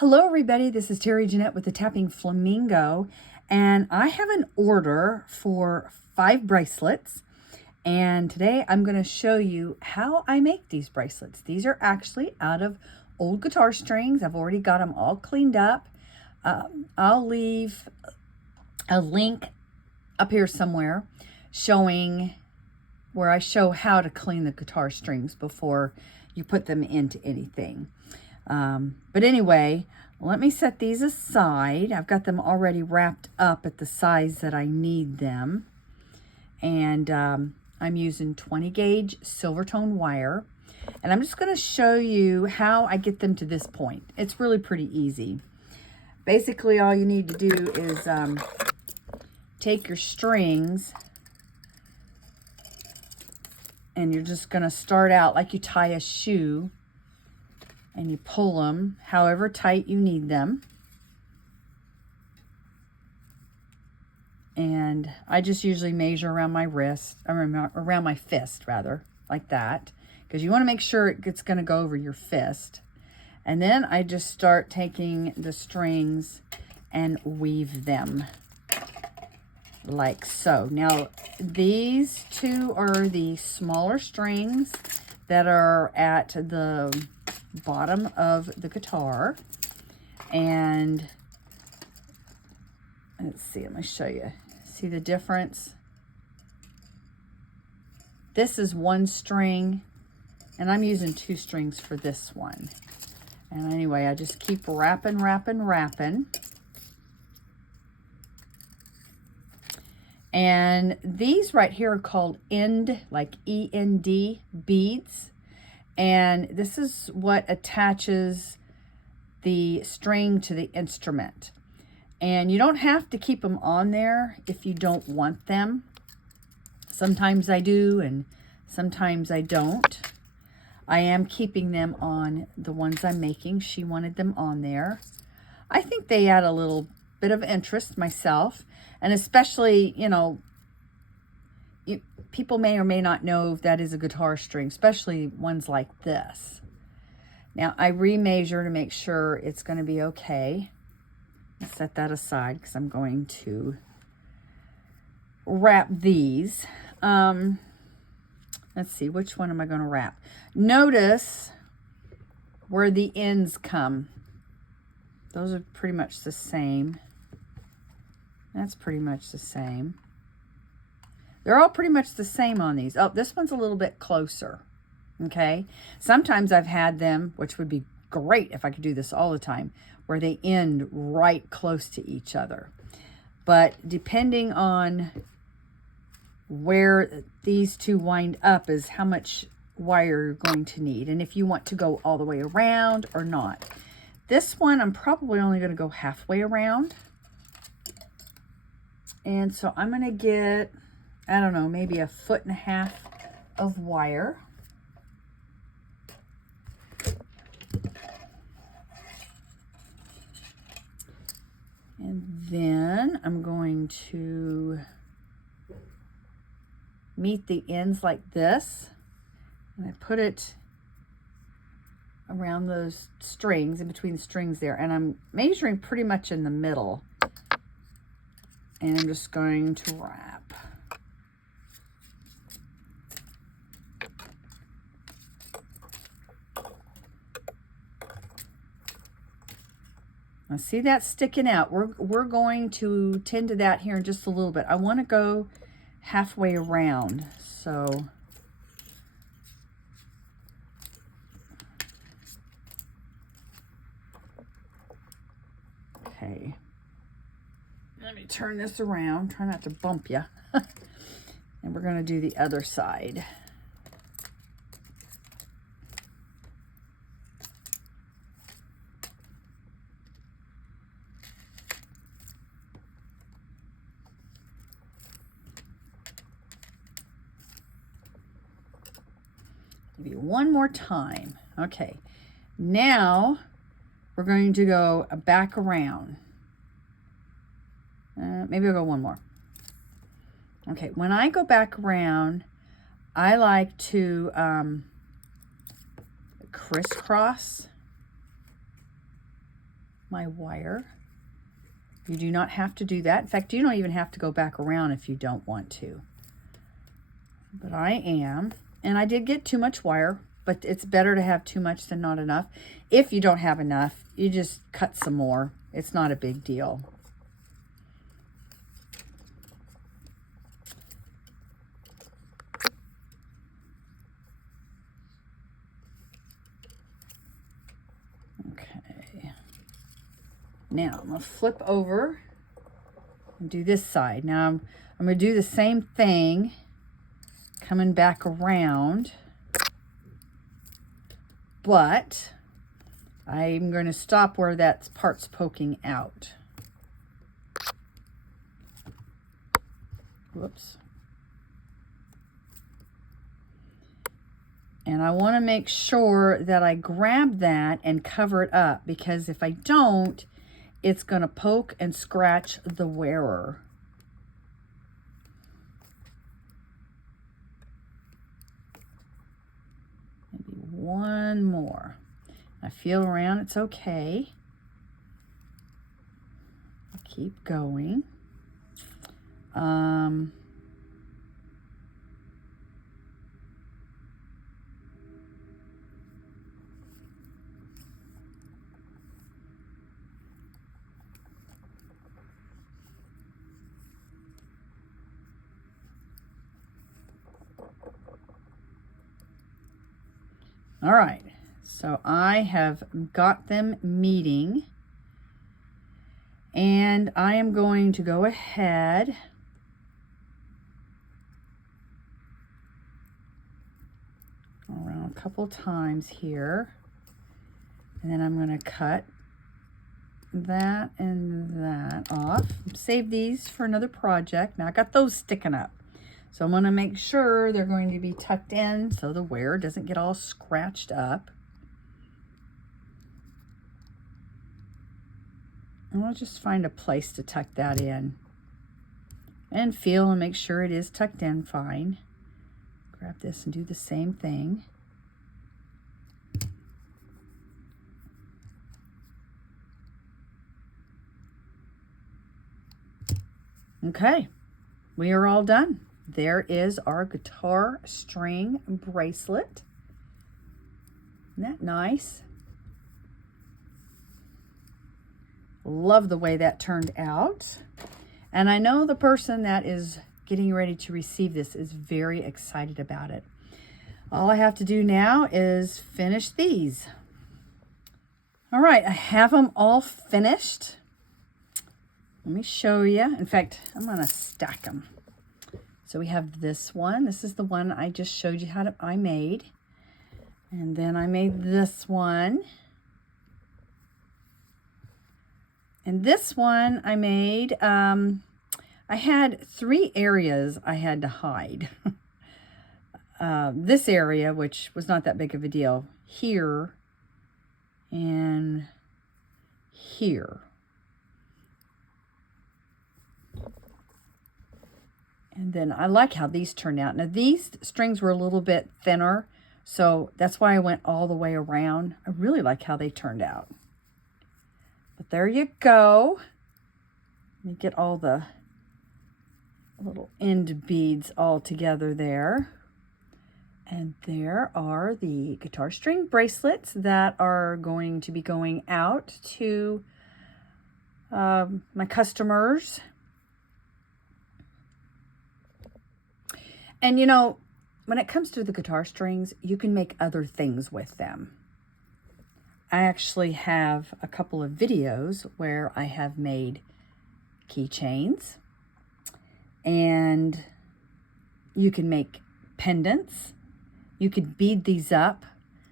Hello everybody, this is Terry Jeanette with the Tapping Flamingo, and I have an order for 5 bracelets, and today I'm going to show you how I make these bracelets. These are actually out of old guitar strings. I've already got them all cleaned up. I'll leave a link up here somewhere showing where I show how to clean the guitar strings before you put them into anything. But anyway, let me set these aside. I've got them already wrapped up at the size that I need them. And I'm using 20 gauge silver tone wire. And I'm just going to show you how I get them to this point. It's really pretty easy. Basically, all you need to do is take your strings and you're just going to start out like you tie a shoe. And you pull them however tight you need them. And I just usually measure around my wrist, or around my fist rather, like that. Because you want to make sure it's going to go over your fist. And then I just start taking the strings and weave them like so. Now, these two are the smaller strings that are at the bottom of the guitar, and let's see, let me show you. See the difference? This is one string, and I'm using 2 strings for this one. And anyway, I just keep wrapping. And these right here are called end, like E-N-D beads. And this is what attaches the string to the instrument. And you don't have to keep them on there if you don't want them. Sometimes I do and sometimes I don't. I am keeping them on the ones I'm making. She wanted them on there. I think they add a little bit of interest myself. And especially, you know, people may or may not know if that is a guitar string, especially ones like this. Now, I remeasure to make sure it's going to be okay. I'll set that aside because I'm going to wrap these. Let's see, which one am I going to wrap? Notice where the ends come. Those are pretty much the same. That's pretty much the same. They're all pretty much the same on these. Oh, this one's a little bit closer, okay? Sometimes I've had them, which would be great if I could do this all the time, where they end right close to each other. But depending on where these two wind up is how much wire you're going to need, and if you want to go all the way around or not. This one, I'm probably only going to go halfway around. And so I'm going to get, I don't know, maybe 1.5 feet of wire. And then I'm going to meet the ends like this. And I put it around those strings, in between the strings there. And I'm measuring pretty much in the middle. And I'm just going to wrap. Now see that sticking out. We're going to tend to that here in just a little bit. I want to go halfway around. So okay. Let me turn this around. Try not to bump you. And we're going to do the other side. Maybe one more time. Okay. Now we're going to go back around. Maybe I'll go one more. Okay, when I go back around, I like to crisscross my wire. You do not have to do that. In fact, you don't even have to go back around if you don't want to. But I am. And I did get too much wire, but it's better to have too much than not enough. If you don't have enough, you just cut some more. It's not a big deal. Okay. Now I'm going to flip over and do this side. Now I'm going to do the same thing, coming back around, but I'm going to stop where that part's poking out. Whoops. And I want to make sure that I grab that and cover it up, because if I don't, it's going to poke and scratch the wearer. Maybe one more. I feel around, it's okay. I'll keep going. All right, so I have got them meeting, and I am going to go ahead around a couple times here, and then I'm going to cut that and that off. Save these for another project. Now I got those sticking up. So I'm going to make sure they're going to be tucked in so the wearer doesn't get all scratched up. And I'll just find a place to tuck that in. And feel and make sure it is tucked in fine. Grab this and do the same thing. Okay, we are all done. There is our guitar string bracelet. Isn't that nice? Love the way that turned out. And I know the person that is getting ready to receive this is very excited about it. All I have to do now is finish these. All right, I have them all finished. Let me show you. In fact, I'm going to stack them. So we have this one. This is the one I just showed you I made. And then I made this one. And this one I made, I had 3 areas I had to hide. This area, which was not that big of a deal, here and here. And then I like how these turned out. Now these strings were a little bit thinner, so that's why I went all the way around. I really like how they turned out. But there you go. Let me get all the little end beads all together there. And there are the guitar string bracelets that are going to be going out to my customers. And you know, when it comes to the guitar strings, you can make other things with them. I actually have a couple of videos where I have made keychains, and you can make pendants. You could bead these up.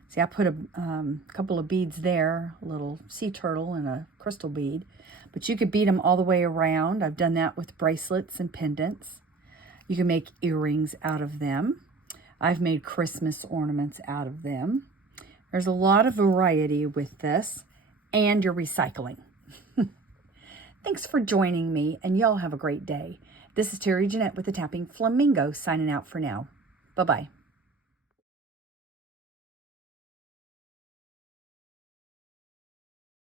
See, I put a couple of beads there, a little sea turtle and a crystal bead, but you could bead them all the way around. I've done that with bracelets and pendants. You can make earrings out of them. I've made Christmas ornaments out of them. There's a lot of variety with this, and you're recycling. Thanks for joining me, and y'all have a great day. This is Terry Jeanette with the Tapping Flamingo signing out for now. Bye-bye.